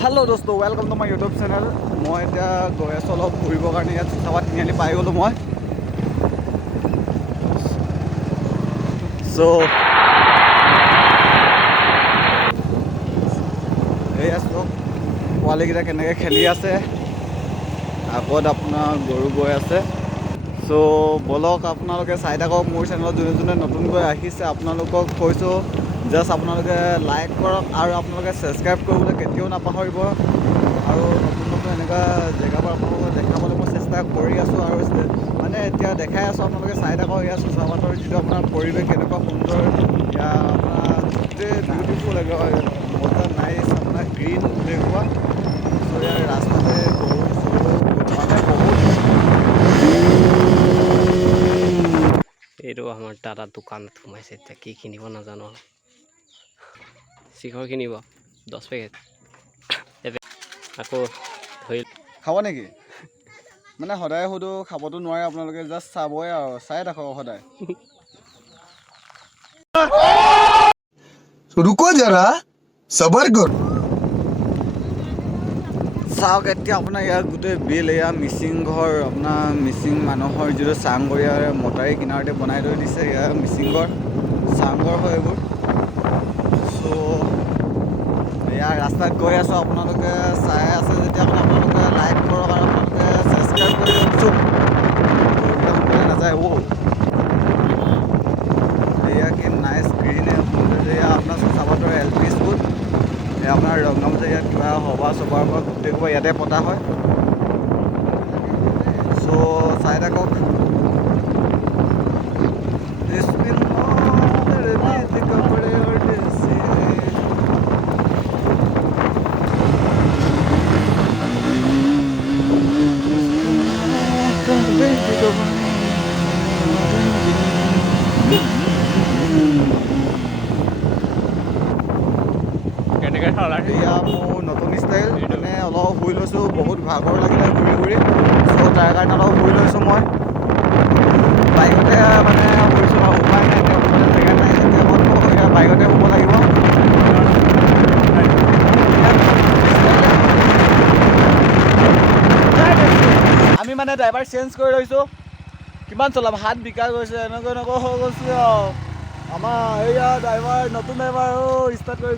Hello दोस्तों welcome to my YouTube channel. मैं এতিয়া গৈ আছোঁ অলপ ফুৰিবৰ কাৰণে। ইয়াত চিচাপাত তিনিআলি পাই গ'লোঁ মই। এই আছোঁ পোৱালিকেইটা কেনেকৈ খেলি আছে, আগত আপোনাৰ গৰু গৈ আছে। বলক আপোনালোকে চাই থাকক। মোৰ চেনেলত যোনে যোনে নতুনকৈ আহিছে আপোনালোকক কৈছোঁ জাষ্ট আপোনালোকে লাইক কৰক আৰু আপোনালোকে ছাবস্ক্ৰাইব কৰিবলৈ কেতিয়াও নাপাহৰিব। আৰু নতুন নতুন এনেকুৱা জেগাবোৰ আপোনালোকক দেখাবলৈ মই চেষ্টা কৰি আছোঁ আৰু মানে এতিয়া দেখাই আছোঁ। আপোনালোকে চাই থাকক ইয়াৰ চিচাপাতৰ যিটো আপোনাৰ পৰিৱেশ কেনেকুৱা সুন্দৰ। এতিয়া আপোনাৰ গোটেই বিউটিফুল মজা নাইচ আপোনাৰ গ্ৰীণ দেখুৱা। ইয়াৰ ৰাস্তাতে গৰু চৰু মানে বহুত। এইটো আমাৰ দাদা দোকানত সোমাইছে। এতিয়া কি কিনিব নাজানো। শিখৰ কিনিব 10 পেকেট আকৌ ধৰি খাব নেকি? মানে সদায় সুধো, খাবতো নোৱাৰে আপোনালোকে, জাষ্ট চাবই আৰু চাই থাকক সদায়। रुको जरा सबर करो। চাওক এতিয়া আপোনাৰ ইয়াত গোটেই বিল, এয়া মিচিং ঘৰ, আপোনাৰ মিচিং মানুহৰ যিটো চাংঘৰ ইয়াৰ মটাৰী কিনাৰতে বনাই থৈ দিছে। এয়া মিচিং ঘৰ চাংঘৰ হয় এইবোৰ। এয়া ৰাস্তাত গৈ আছোঁ, আপোনালোকে চাই আছে যেতিয়া আপোনালোকে লাইক কৰক আৰু আপোনালোকে ছাবস্ক্ৰাইব কৰি দিয়কচোন। নাযায় এয়া কি নাইচ গ্ৰীণ এয়া আপোনাৰ চিচাপাতৰ LP স্কুল। এয়া আপোনাৰ ৰংগামতে ইয়াত কিবা সভা চভাৰ পৰা গোটেই সোপা ইয়াতে পতা হয়। চাই থাকক। এয়া মোৰ নতুন ষ্টাইল, মানে অলপ শুই লৈছোঁ, বহুত ভাগৰ লাগিলে ঘূৰি ঘূৰি। তাৰ কাৰণে অলপ শুই লৈছোঁ মই বাইকতে, মানে শুইছোঁ আৰু উপায় নাই। এতিয়া মানে জেগা নাই, এতিয়া বাইকতে শুব লাগিব। আমি মানে ড্ৰাইভাৰ চেঞ্জ কৰি লৈছোঁ। কিমান চলাম, হাত বিকাই গৈছে, এনেকৈ হৈ গৈছে আৰু আমাৰ এয়া ড্ৰাইভাৰ, নতুন ড্ৰাইভাৰ ষ্টাৰ্ট কৰি